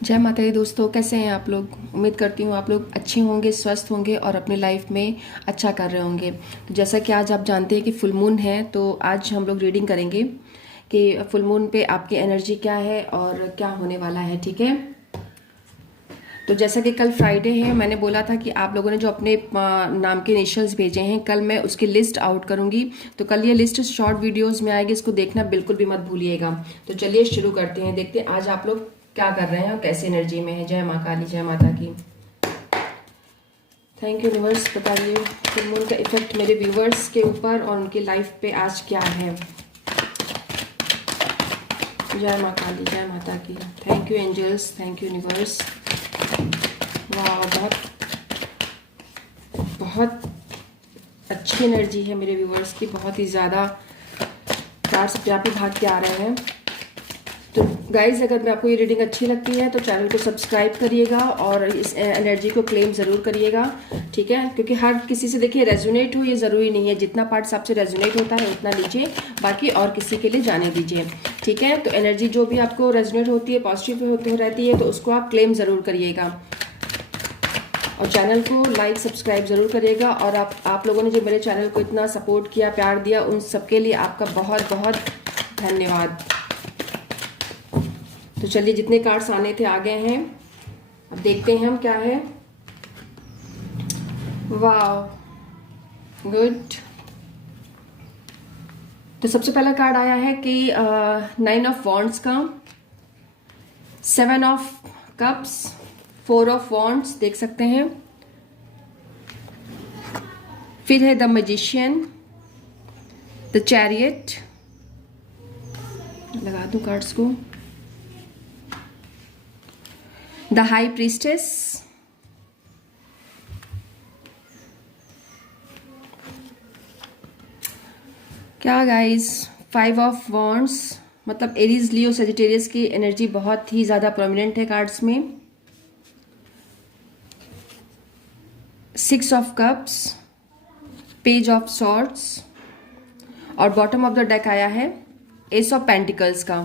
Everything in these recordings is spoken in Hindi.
जय माता दी दोस्तों, कैसे हैं आप लोग। उम्मीद करती हूँ आप लोग अच्छे होंगे, स्वस्थ होंगे और अपनी लाइफ में अच्छा कर रहे होंगे। तो जैसा कि आज आप जानते हैं कि फुल मून है, तो आज हम लोग रीडिंग करेंगे कि फुल मून पे आपकी एनर्जी क्या है और क्या होने वाला है। ठीक है, तो जैसा कि कल फ्राइडे है, मैंने बोला था कि आप लोगों ने जो अपने नाम के इनिशियल्स भेजे हैं, कल मैं उसकी लिस्ट आउट करूंगी। तो कल ये लिस्ट शॉर्ट वीडियोस में आएगी, इसको देखना बिल्कुल भी मत भूलिएगा। तो चलिए शुरू करते हैं, देखते हैं आज आप लोग क्या कर रहे हैं और कैसे एनर्जी में है। जय माँ काली, जय माता की। थैंक यू यूनिवर्स, बताइए फुल मून का इफेक्ट मेरे व्यूवर्स के ऊपर और उनकी लाइफ पे आज क्या है। जय माँ काली, जय माता की। Thank you angels, thank you universe. वाह, बहुत बहुत अच्छी एनर्जी है मेरे व्यूवर्स की, बहुत ही ज़्यादा कार्ड्स अपने आप ही भाग के आ रहे हैं। तो गाइज, अगर मैं आपको ये रीडिंग अच्छी लगती है तो चैनल को सब्सक्राइब करिएगा और इस एनर्जी को क्लेम ज़रूर करिएगा। ठीक है, क्योंकि हर किसी से देखिए रेजोनेट हो ये ज़रूरी नहीं है। जितना पार्ट्स आपसे रेजोनेट होता है उतना लीजिए, बाकी और किसी के लिए जाने दीजिए। ठीक है, तो एनर्जी जो भी आपको रेजोनेट होती है, पॉजिटिव होती रहती है, तो उसको आप क्लेम ज़रूर करिएगा और चैनल को लाइक सब्सक्राइब ज़रूर करिएगा। और आप लोगों ने जो मेरे चैनल को इतना सपोर्ट किया, प्यार दिया, उन सबके लिए आपका बहुत बहुत धन्यवाद। तो चलिए, जितने कार्ड्स आने थे आ गए हैं, अब देखते हैं हम क्या है। वाह, गुड। तो सबसे पहला कार्ड आया है कि 9 ऑफ वॉन्ड्स का, 7 ऑफ कप्स, 4 ऑफ वॉन्ड्स देख सकते हैं। फिर है द मैजिशियन, द चैरियट, लगा दूं कार्ड्स को, द हाई प्रीस्टेस, क्या गाइस, 5 ऑफ वॉन्ड्स, मतलब एरीज, लियो, सेजिटेरियस की एनर्जी बहुत ही ज्यादा प्रोमिनेंट है कार्ड्स में। 6 of cups, page of swords और बॉटम ऑफ द डेक आया है एस ऑफ पेंटिकल्स का।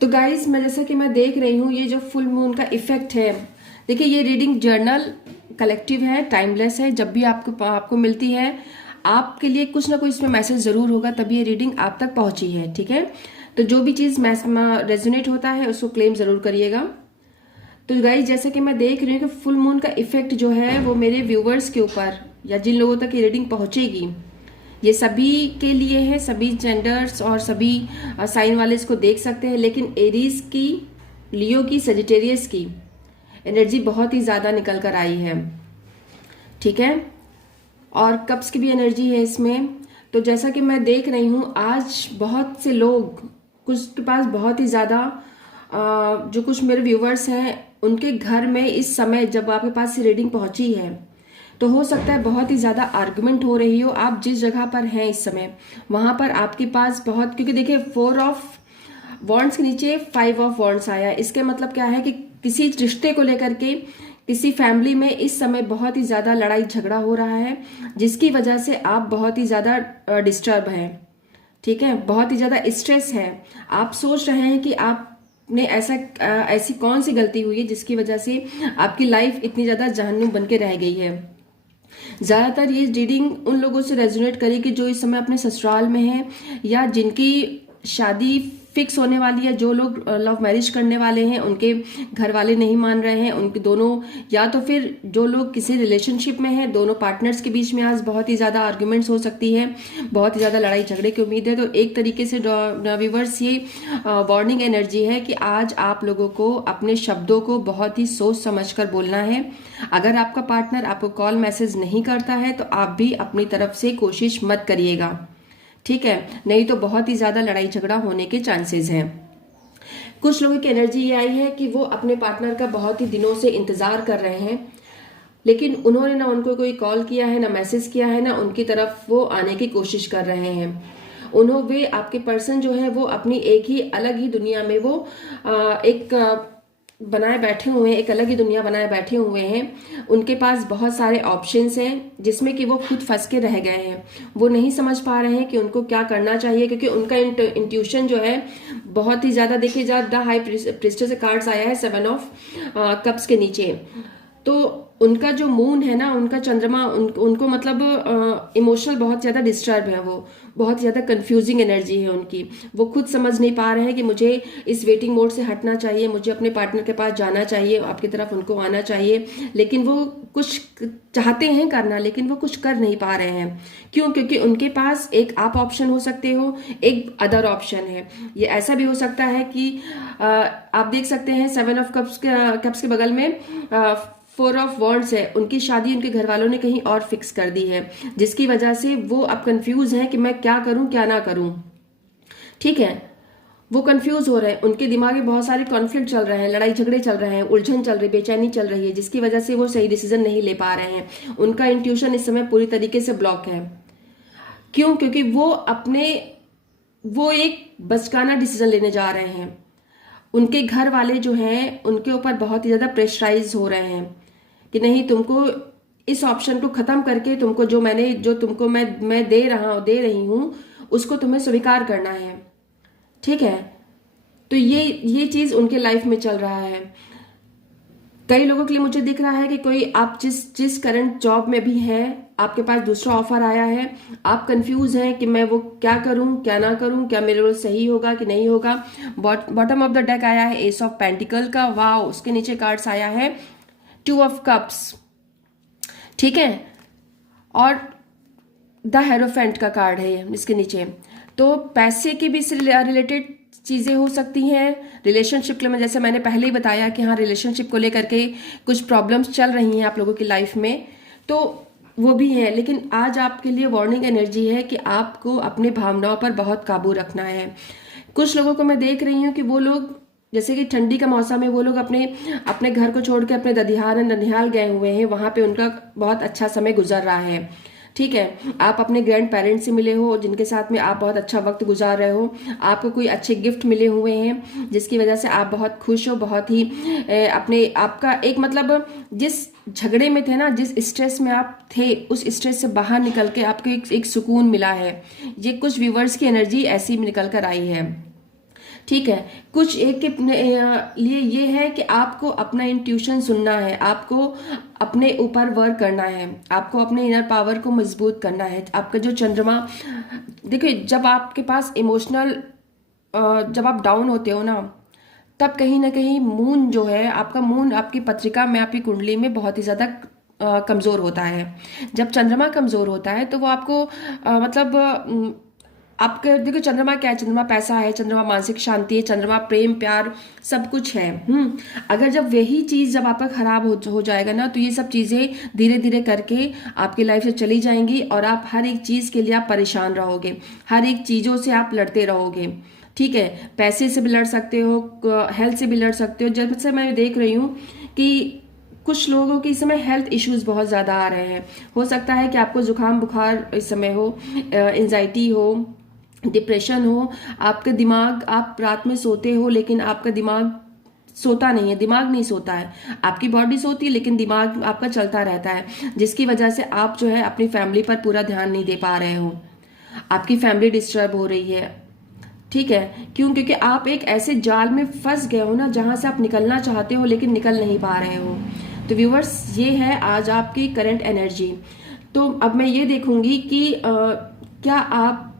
तो गाइज, जैसा कि मैं देख रही हूँ, ये जो फुल मून का इफेक्ट है, देखिए ये रीडिंग जर्नल कलेक्टिव है, टाइमलेस है। जब भी आपको मिलती है, आपके लिए कुछ ना कुछ इसमें मैसेज जरूर होगा, तभी ये रीडिंग आप तक पहुंची है। ठीक है, तो जो भी चीज रेजोनेट होता है उसको क्लेम जरूर करिएगा। तो गाइज, जैसा कि मैं देख रही हूँ कि फुल मून का इफेक्ट जो है वो मेरे व्यूवर्स के ऊपर या जिन लोगों तक ये रीडिंग पहुंचेगी, ये सभी के लिए है, सभी जेंडर्स और सभी साइन वाले इसको देख सकते हैं। लेकिन एरीज की, लियो की, सेजिटेरियस की एनर्जी बहुत ही ज्यादा निकल कर आई है। ठीक है, और कप्स की भी एनर्जी है इसमें। तो जैसा कि मैं देख रही हूँ, आज बहुत से लोग, कुछ के पास बहुत ही ज्यादा जो कुछ मेरे व्यूवर्स हैं उनके घर में इस समय जब आपके पास रीडिंग पहुंची है, तो हो सकता है बहुत ही ज्यादा आर्गुमेंट हो रही हो। आप जिस जगह पर हैं इस समय, वहां पर आपके पास बहुत, क्योंकि देखिए 4 ऑफ वॉन्ड्स के नीचे 5 ऑफ वॉन्ड्स आया, इसके मतलब क्या है कि किसी रिश्ते को लेकर के, किसी फैमिली में इस समय बहुत ही ज्यादा लड़ाई झगड़ा हो रहा है, जिसकी वजह से आप बहुत ही ज्यादा डिस्टर्ब हैं। ठीक है, बहुत ही ज्यादा स्ट्रेस है। आप सोच रहे हैं कि आपने ऐसी कौन सी गलती हुई है जिसकी वजह से आपकी लाइफ इतनी ज्यादा जहन्नुम बन के रह गई है। ज्यादातर ये रीडिंग उन लोगों से रेजोनेट करेगी जो इस समय अपने ससुराल में है, या जिनकी शादी फिक्स होने वाली है, जो लोग लव मैरिज करने वाले हैं, उनके घर वाले नहीं मान रहे हैं, उनके दोनों, या तो फिर जो लोग किसी रिलेशनशिप में हैं, दोनों पार्टनर्स के बीच में आज बहुत ही ज्यादा आर्ग्यूमेंट्स हो सकती है, बहुत ही ज्यादा लड़ाई झगड़े की उम्मीद है। तो एक तरीके से व्यूअर्स, ये वार्निंग एनर्जी है कि आज आप लोगों को अपने शब्दों को बहुत ही सोच समझ कर बोलना है। अगर आपका पार्टनर आपको कॉल मैसेज नहीं करता है तो आप भी अपनी तरफ से कोशिश मत करिएगा। ठीक है, नहीं तो बहुत ही ज्यादा लड़ाई झगड़ा होने के चांसेस हैं। कुछ लोगों की एनर्जी ये आई है कि वो अपने पार्टनर का बहुत ही दिनों से इंतजार कर रहे हैं, लेकिन उन्होंने ना उनको कोई कॉल किया है, ना मैसेज किया है, ना उनकी तरफ वो आने की कोशिश कर रहे हैं। वे आपके पर्सन जो है वो अपनी एक ही अलग ही दुनिया में वो एक बनाए बैठे हुए हैं, एक अलग ही दुनिया बनाए बैठे हुए हैं। उनके पास बहुत सारे ऑप्शंस हैं जिसमें कि वो खुद फंस के रह गए हैं। वो नहीं समझ पा रहे हैं कि उनको क्या करना चाहिए, क्योंकि उनका इंट्यूशन जो है बहुत ही ज़्यादा, देखिए द हाई प्रिस्टेस से कार्ड्स आया है 7 ऑफ कप्स के नीचे। तो उनका जो मून है ना, उनका चंद्रमा, उनको मतलब इमोशनल बहुत ज़्यादा डिस्टर्ब है। वो बहुत ज़्यादा कंफ्यूजिंग एनर्जी है उनकी। वो खुद समझ नहीं पा रहे हैं कि मुझे इस वेटिंग मोड से हटना चाहिए, मुझे अपने पार्टनर के पास जाना चाहिए, आपकी तरफ उनको आना चाहिए। लेकिन वो कुछ चाहते हैं करना, लेकिन वो कुछ कर नहीं पा रहे हैं। क्यों? क्योंकि उनके पास एक आप ऑप्शन हो सकते हो, एक अदर ऑप्शन है। ये ऐसा भी हो सकता है कि आप देख सकते हैं 7 ऑफ कप्स के बगल में 4 ऑफ वॉन्ड्स है। उनकी शादी उनके घर वालों ने कहीं और फिक्स कर दी है, जिसकी वजह से वो अब कंफ्यूज हैं कि मैं क्या करूं क्या ना करूं। ठीक है, वो कंफ्यूज हो रहे हैं, उनके दिमाग में बहुत सारे कॉन्फ्लिक्ट चल रहे हैं, लड़ाई झगड़े चल रहे हैं, उलझन चल रही, बेचैनी चल रही है, जिसकी वजह से वो सही डिसीजन नहीं ले पा रहे हैं। उनका इंट्यूशन इस समय पूरी तरीके से ब्लॉक है। क्यों? क्योंकि वो एक बचकाना डिसीजन लेने जा रहे हैं। उनके घर वाले जो हैं उनके ऊपर बहुत ही ज्यादा प्रेशराइज हो रहे हैं कि नहीं, तुमको इस ऑप्शन को खत्म करके तुमको जो तुमको मैं दे रही हूं, उसको तुम्हें स्वीकार करना है। ठीक है, तो ये चीज उनके लाइफ में चल रहा है। कई लोगों के लिए मुझे दिख रहा है कि कोई आप जिस करंट जॉब में भी है, आपके पास दूसरा ऑफर आया है, आप कंफ्यूज हैं कि मैं वो क्या करूं क्या ना करूं, क्या मेरे लिए सही होगा कि नहीं होगा। बॉटम ऑफ द डेक आया है एस ऑफ पेंटिकल का, वाह। उसके नीचे कार्ड्स आया है 2 ऑफ कप्स। ठीक है, और द हेरोफेंट का कार्ड है इसके नीचे। तो पैसे की भी रिलेटेड चीज़ें हो सकती हैं। रिलेशनशिप के लिए जैसे मैंने पहले ही बताया कि हाँ, रिलेशनशिप को लेकर के कुछ प्रॉब्लम्स चल रही हैं आप लोगों की लाइफ में, तो वो भी है। लेकिन आज आपके लिए वार्निंग एनर्जी है कि आपको अपनी भावनाओं पर बहुत काबू रखना है। कुछ लोगों को मैं देख रही हूँ कि वो लोग, जैसे कि ठंडी का मौसम है, वो लोग अपने अपने घर को छोड़ के अपने ददिहाल ननिहाल गए हुए हैं, वहां पे उनका बहुत अच्छा समय गुजर रहा है। ठीक है, आप अपने ग्रैंड पेरेंट्स से मिले हो, जिनके साथ में आप बहुत अच्छा वक्त गुजार रहे हो, आपको कोई अच्छे गिफ्ट मिले हुए हैं, जिसकी वजह से आप बहुत खुश हो, बहुत ही अपने आपका एक मतलब जिस झगड़े में थे ना, जिस स्ट्रेस में आप थे, उस स्ट्रेस से बाहर निकल के आपको एक सुकून मिला है। ये कुछ व्यूवर्स की एनर्जी ऐसी निकल कर आई है। ठीक है, कुछ एक के लिए ये है कि आपको अपना इंट्यूशन सुनना है, आपको अपने ऊपर वर्क करना है, आपको अपने इनर पावर को मजबूत करना है। आपका जो चंद्रमा, देखिए जब आपके पास इमोशनल, जब आप डाउन होते हो ना, तब कहीं ना कहीं मून जो है, आपका मून आपकी पत्रिका में, आपकी कुंडली में बहुत ही ज्यादा कमजोर होता है। जब चंद्रमा कमजोर होता है तो वो आपको मतलब आपके देखो, चंद्रमा क्या है? चंद्रमा पैसा है, चंद्रमा मानसिक शांति है, चंद्रमा प्रेम प्यार सब कुछ है। अगर जब वही चीज जब आपका खराब हो जाएगा ना, तो ये सब चीजें धीरे धीरे करके आपकी लाइफ से चली जाएंगी और आप हर एक चीज के लिए आप परेशान रहोगे, हर एक चीजों से आप लड़ते रहोगे। ठीक है, पैसे से भी लड़ सकते हो, हेल्थ से भी लड़ सकते हो। जब से मैं देख रही हूँ कि कुछ लोगों के इस समय हेल्थ इश्यूज बहुत ज्यादा आ रहे हैं। हो सकता है कि आपको जुकाम बुखार इस समय हो, एंजाइटी हो, डिप्रेशन हो, आपका दिमाग, आप रात में सोते हो लेकिन आपका दिमाग सोता नहीं है, दिमाग नहीं सोता है, आपकी बॉडी सोती है लेकिन दिमाग आपका चलता रहता है, जिसकी वजह से आप जो है अपनी फैमिली पर पूरा ध्यान नहीं दे पा रहे हो, आपकी फैमिली डिस्टर्ब हो रही है। ठीक है, क्यों? क्योंकि आप एक ऐसे जाल में फंस गए हो ना, जहां से आप निकलना चाहते हो लेकिन निकल नहीं पा रहे हो। तो व्यूवर्स, ये है आज आपकी करंट एनर्जी। तो अब मैं ये देखूंगी कि क्या आप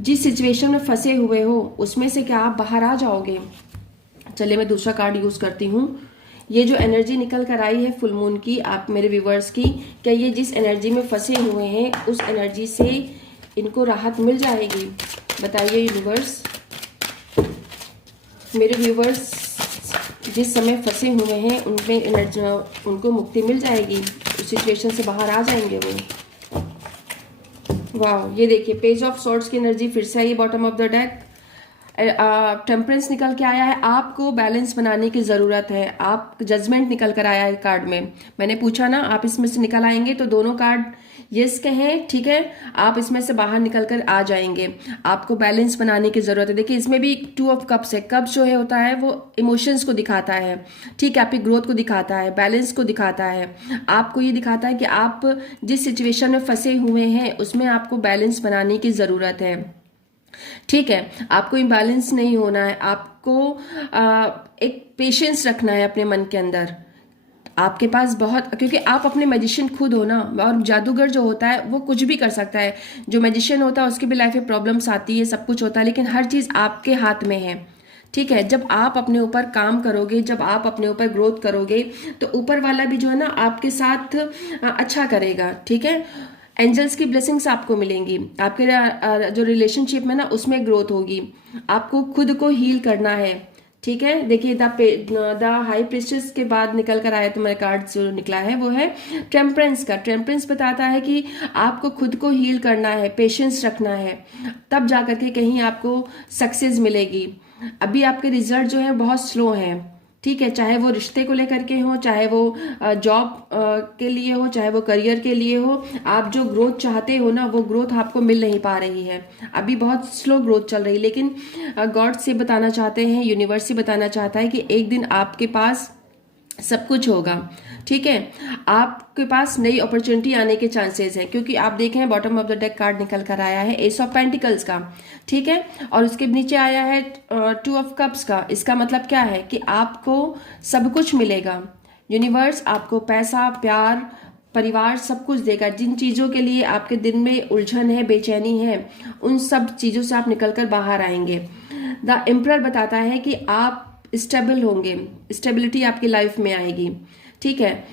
जिस सिचुएशन में फंसे हुए हो उसमें से क्या आप बाहर आ जाओगे। चलिए मैं दूसरा कार्ड यूज करती हूँ। ये जो एनर्जी निकल कर आई है फुल मून की, आप मेरे व्यूवर्स की, क्या ये जिस एनर्जी में फंसे हुए हैं उस एनर्जी से इनको राहत मिल जाएगी? बताइए यूनिवर्स। मेरे व्यूवर्स जिस समय फंसे हुए हैं उनमें एनर्जी, उनको मुक्ति मिल जाएगी, उस सिचुएशन से बाहर आ जाएंगे वो। वाह, ये देखिए पेज ऑफ सॉर्ड्स की एनर्जी फिर से आई bottom of the deck. Temperance निकल के आया है। आपको बैलेंस बनाने की जरूरत है। आप जजमेंट निकल कर आया है कार्ड में। मैंने पूछा ना आप इसमें से निकल आएंगे, तो दोनों कार्ड यस कहें, ठीक है, आप इसमें से बाहर निकल कर आ जाएंगे। आपको बैलेंस बनाने की जरूरत है। देखिए इसमें भी 2 ऑफ कप्स है। कप्स जो है होता है वो इमोशंस को दिखाता है, ठीक है, आपकी ग्रोथ को दिखाता है, बैलेंस को दिखाता है, आपको ये दिखाता है कि आप जिस सिचुएशन में फंसे हुए हैं उसमें आपको बैलेंस बनाने की जरूरत है, ठीक है। आपको इम्बैलेंस नहीं होना है, आपको एक पेशेंस रखना है अपने मन के अंदर। आपके पास बहुत, क्योंकि आप अपने मैजिशियन खुद हो ना, और जादूगर जो होता है वो कुछ भी कर सकता है। जो मैजिशियन होता है उसकी भी लाइफ में प्रॉब्लम्स आती है, सब कुछ होता है, लेकिन हर चीज़ आपके हाथ में है, ठीक है। जब आप अपने ऊपर काम करोगे, जब आप अपने ऊपर ग्रोथ करोगे, तो ऊपर वाला भी जो है ना आपके साथ अच्छा करेगा, ठीक है। एंजल्स की ब्लेसिंग्स आपको मिलेंगी, आपके जो रिलेशनशिप में ना उसमें ग्रोथ होगी। आपको खुद को हील करना है, ठीक है। देखिए द हाई प्रिस्टेस के बाद निकल कर आया तुम्हारे कार्ड जो निकला है वो है टेम्परेंस का। टेम्परेंस बताता है कि आपको खुद को हील करना है, पेशेंस रखना है, तब जाकर के कहीं आपको सक्सेस मिलेगी। अभी आपके रिजल्ट जो है बहुत स्लो हैं, ठीक है, चाहे वो रिश्ते को लेकर के हो, चाहे वो जॉब के लिए हो, चाहे वो करियर के लिए हो। आप जो ग्रोथ चाहते हो ना वो ग्रोथ आपको मिल नहीं पा रही है, अभी बहुत स्लो ग्रोथ चल रही है। लेकिन गॉड से बताना चाहते हैं, यूनिवर्स से बताना चाहता है कि एक दिन आपके पास सब कुछ होगा, ठीक है। आपके पास नई अपॉर्चुनिटी आने के चांसेस हैं, क्योंकि आप देखें bottom of the deck card निकल कर आया है एस ऑफ पेंटिकल्स का, ठीक है, और उसके नीचे आया है 2 ऑफ कप्स का। इसका मतलब क्या है कि आपको सब कुछ मिलेगा। यूनिवर्स आपको पैसा, प्यार, परिवार सब कुछ देगा। जिन चीज़ों के लिए आपके दिन में उलझन है, बेचैनी है, उन सब चीज़ों से आप निकल कर बाहर आएंगे। द एम्परर बताता है कि आप स्टेबल होंगे, स्टेबिलिटी आपकी लाइफ में आएगी, ठीक है।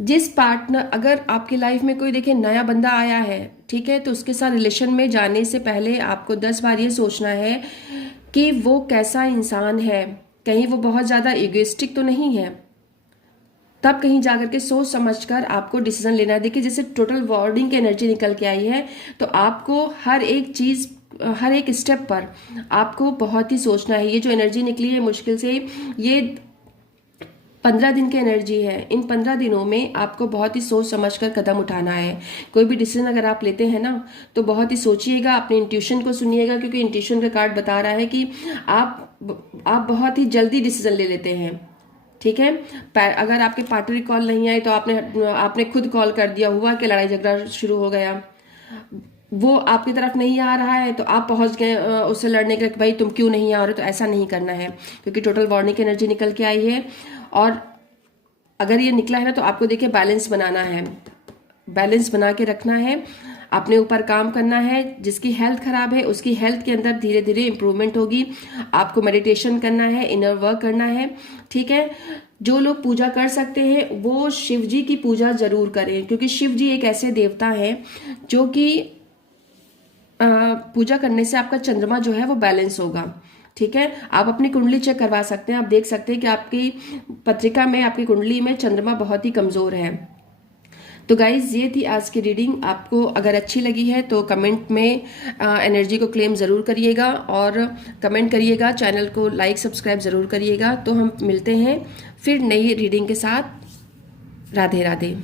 जिस पार्टनर, अगर आपकी लाइफ में कोई देखिए नया बंदा आया है, ठीक है, तो उसके साथ रिलेशन में जाने से पहले आपको 10 बार ये सोचना है कि वो कैसा इंसान है, कहीं वो बहुत ज़्यादा इगोइस्टिक तो नहीं है। तब कहीं जाकर के सोच समझकर आपको डिसीजन लेना है। देखिए जैसे टोटल वार्डिंग की एनर्जी निकल के आई है, तो आपको हर एक चीज़, हर एक स्टेप पर आपको बहुत ही सोचना है। ये जो एनर्जी निकली है मुश्किल से, ये 15 दिन की एनर्जी है। इन 15 दिनों में आपको बहुत ही सोच समझकर कदम उठाना है। कोई भी डिसीजन अगर आप लेते हैं ना तो बहुत ही सोचिएगा, अपने इंट्यूशन को सुनिएगा, क्योंकि इंट्यूशन का कार्ड बता रहा है कि आप बहुत ही जल्दी डिसीजन ले लेते हैं, ठीक है। अगर आपके पार्टनर की कॉल नहीं आई तो आपने खुद कॉल कर दिया, हुआ कि लड़ाई झगड़ा शुरू हो गया, वो आपकी तरफ नहीं आ रहा है तो आप पहुंच गए उससे लड़ने के लिए, भाई तुम क्यों नहीं आ रहे। तो ऐसा नहीं करना है, क्योंकि टोटल वार्निंग की एनर्जी निकल के आई है। और अगर ये निकला है ना तो आपको देखिए बैलेंस बनाना है, बैलेंस बना के रखना है, अपने ऊपर काम करना है। जिसकी हेल्थ खराब है उसकी हेल्थ के अंदर धीरे धीरे इंप्रूवमेंट होगी। आपको मेडिटेशन करना है, इनर वर्क करना है, ठीक है। जो लोग पूजा कर सकते हैं वो शिव जी की पूजा जरूर करें, क्योंकि शिव जी एक ऐसे देवता हैं जो कि पूजा करने से आपका चंद्रमा जो है वो बैलेंस होगा, ठीक है। आप अपनी कुंडली चेक करवा सकते हैं, आप देख सकते हैं कि आपकी पत्रिका में, आपकी कुंडली में चंद्रमा बहुत ही कमजोर है। तो गाइज ये थी आज की रीडिंग। आपको अगर अच्छी लगी है तो कमेंट में एनर्जी को क्लेम ज़रूर करिएगा और कमेंट करिएगा, चैनल को लाइक सब्सक्राइब ज़रूर करिएगा। तो हम मिलते हैं फिर नई रीडिंग के साथ। राधे राधे।